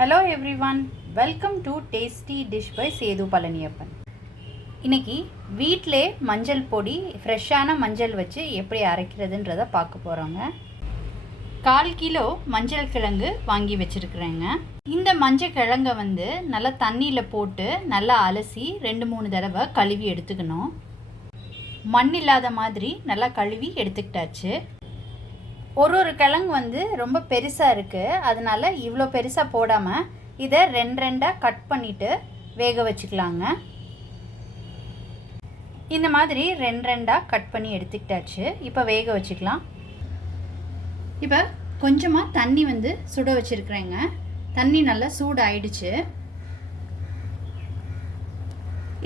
Hello everyone, welcome to Tasty Dish by Sethu Palaniyappan. இன்னைக்கு வீட்டிலே மஞ்சள் பொடி ஃப்ரெஷ்ஷான மஞ்சள் வச்சு எப்படி அரைக்கிறதுன்றதை பார்க்க போகிறோங்க. 1/4 கிலோ மஞ்சள் கிழங்கு வாங்கி வச்சுருக்குறேங்க. இந்த மஞ்சள் கிழங்கை நல்லா தண்ணியில் போட்டு நல்லா அலசி 2-3 தடவை கழுவி எடுத்துக்கணும். மண் இல்லாத மாதிரி நல்லா கழுவி எடுத்துக்கிட்டாச்சு. ஒரு கிழங்கு ரொம்ப பெருசாக இருக்குது, அதனால் இவ்வளோ பெருசாக போடாமல் இதை 2 கட் பண்ணிவிட்டு வேக வச்சுக்கலாங்க. இந்த மாதிரி 2 கட் பண்ணி எடுத்துக்கிட்டாச்சு. இப்போ வேக வச்சுக்கலாம். இப்போ கொஞ்சமாக தண்ணி சுட வச்சுருக்குறேங்க. தண்ணி நல்லா சூடு ஆயிடுச்சு.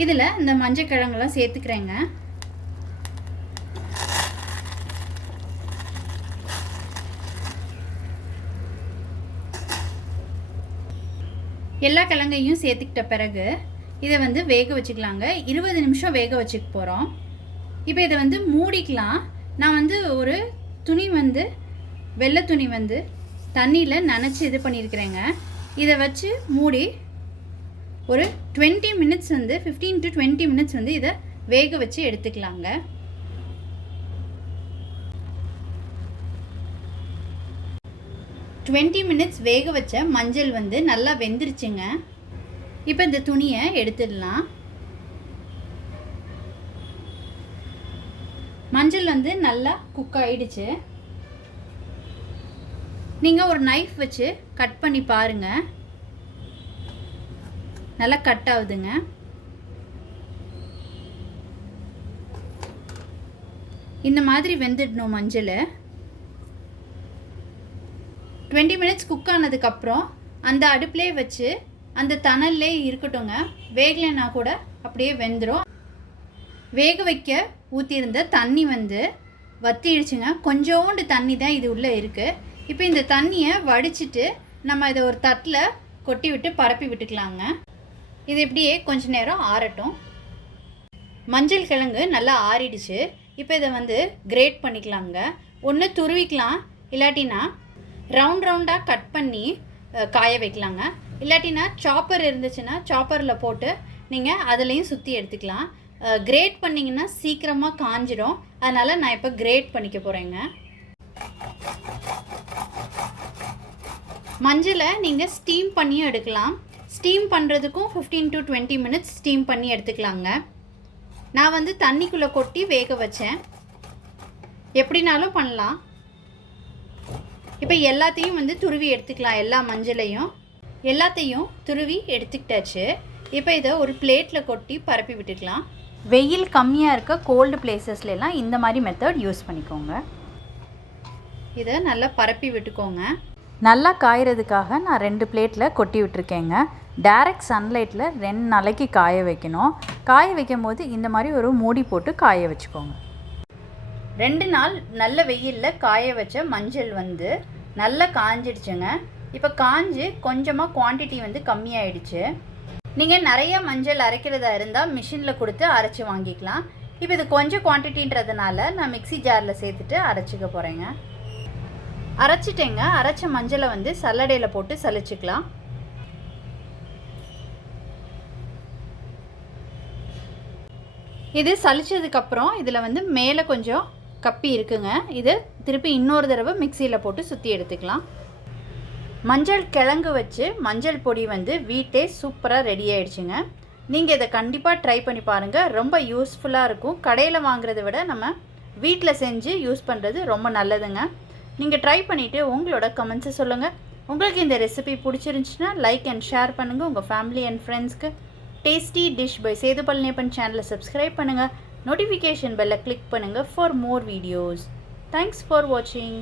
இதில் இந்த மஞ்சள் கிழங்கெல்லாம் சேர்த்துக்கிறேங்க. எல்லா கிழங்கையும் சேர்த்துக்கிட்ட பிறகு இதை வேக வச்சுக்கலாங்க. 20 நிமிஷம் வேக வச்சுக்க போகிறோம். இப்போ இதை மூடிக்கலாம். நான் ஒரு துணி வெள்ளை துணி தண்ணியில் நனைச்சி இது பண்ணியிருக்கிறேங்க. இதை வச்சு மூடி ஒரு 20 மினிட்ஸ் 15 to 20 மினிட்ஸ் இதை வேக வச்சு எடுத்துக்கலாங்க. டுவெண்ட்டி மினிட்ஸ் வேக வச்ச மஞ்சள் நல்லா வெந்துருச்சுங்க. இப்போ இந்த துணியை எடுத்துடலாம். மஞ்சள் நல்லா குக் ஆயிடுச்சு. நீங்கள் ஒரு நைஃப் வச்சு கட் பண்ணி பாருங்க. நல்லா கட் ஆகுதுங்க. இந்த மாதிரி வெந்துடணும் மஞ்சள். 20 மினிட்ஸ் குக் ஆனதுக்கப்புறம் அந்த அடுப்பிலே வச்சு அந்த தணல்லே இருக்கட்டுங்க. வேகலைன்னா கூட அப்படியே வெந்துடும். வேக வைக்க ஊற்றியிருந்த தண்ணி வத்திடுச்சுங்க. கொஞ்சோண்டு தண்ணி தான் இது உள்ளே இருக்குது. இப்போ இந்த தண்ணியை வடிச்சிட்டு நம்ம இதை ஒரு தட்டில் கொட்டி விட்டு பரப்பி விட்டுக்கலாங்க. இது இப்படியே கொஞ்ச நேரம் ஆறட்டும். மஞ்சள் கிழங்கு நல்லா ஆறிடுச்சு. இப்போ இதை கிரேட் பண்ணிக்கலாங்க. ஒன்று துருவிக்கலாம், இல்லாட்டினா ரவுண்டாக கட் பண்ணி காய வைக்கலாங்க. இல்லாட்டினா சாப்பர் இருந்துச்சுன்னா சாப்பரில் போட்டு நீங்கள் அதுலேயும் சுற்றி எடுத்துக்கலாம். கிரேட் பண்ணிங்கன்னா சீக்கிரமாக காஞ்சிடும். அதனால் நான் இப்போ கிரேட் பண்ணிக்க போகிறேங்க. மஞ்சளை நீங்கள் ஸ்டீம் பண்ணியும் எடுக்கலாம். ஸ்டீம் பண்ணுறதுக்கும் 15 to 20 மினிட்ஸ் ஸ்டீம் பண்ணி எடுத்துக்கலாங்க. நான் தண்ணிக்குள்ளே கொட்டி வேக வச்சேன். எப்படினாலும் பண்ணலாம். இப்போ எல்லாத்தையும் துருவி எடுத்துக்கலாம். எல்லா மஞ்சளையும் எல்லாத்தையும் துருவி எடுத்துக்கிட்டாச்சு. இப்போ இதை ஒரு பிளேட்டில் கொட்டி பரப்பி விட்டுக்கலாம். வெயில் கம்மியாக இருக்க கோல்டு பிளேசஸ்லாம் இந்த மாதிரி மெத்தட் யூஸ் பண்ணிக்கோங்க. இதை நல்லா பரப்பி விட்டுக்கோங்க. நல்லா காயறதுக்காக நான் 2 பிளேட்டில் கொட்டி விட்டுருக்கேங்க. டைரக்ட் சன்லைட்டில் 2 நாளைக்கு காய வைக்கணும். காய வைக்கும் போது இந்த மாதிரி ஒரு மூடி போட்டு காய வச்சுக்கோங்க. 2 நாள் நல்ல வெயிலில் காய வச்ச மஞ்சள் நல்லா காஞ்சிடுச்சுங்க. இப்போ காஞ்சி கொஞ்சமாக குவான்டிட்டி கம்மியாயிடுச்சு. நீங்கள் நிறைய மஞ்சள் அரைக்கிறதா இருந்தால் மிஷினில் கொடுத்து அரைச்சி வாங்கிக்கலாம். இப்போ இது கொஞ்சம் குவான்டிட்டின்றதுனால நான் மிக்ஸி ஜாரில் சேர்த்துட்டு அரைச்சிக்க போகிறேங்க. அரைச்சிட்டேங்க. அரைச்ச மஞ்சளை சல்லடையில் போட்டு சலிச்சுக்கலாம். இது சலிச்சதுக்கப்புறம் இதில் மேலே கொஞ்சம் கப்பி இருக்குங்க. இது திருப்பி இன்னொரு தடவை மிக்சியில் போட்டு சுற்றி எடுத்துக்கலாம். மஞ்சள் கிழங்கு வச்சு மஞ்சள் பொடி வீட்டே சூப்பராக ரெடி ஆகிடுச்சுங்க. நீங்கள் இதை கண்டிப்பாக ட்ரை பண்ணி பாருங்கள். ரொம்ப யூஸ்ஃபுல்லாக இருக்கும். கடையில் வாங்குறத விட நம்ம வீட்டில் செஞ்சு யூஸ் பண்ணுறது ரொம்ப நல்லதுங்க. நீங்கள் ட்ரை பண்ணிவிட்டு உங்களோட கமெண்ட்ஸை சொல்லுங்கள். உங்களுக்கு இந்த ரெசிபி பிடிச்சிருந்துச்சுன்னா லைக் அண்ட் ஷேர் பண்ணுங்கள். உங்கள் ஃபேமிலி அண்ட் ஃப்ரெண்ட்ஸ்க்கு tasty dish by Sethu Palaniappan சேனலை சப்ஸ்கிரைப் பண்ணுங்கள். நோட்டிஃபிகேஷன் பெல்லை கிளிக் பண்ணுங்கள் for more videos. Thanks for watching.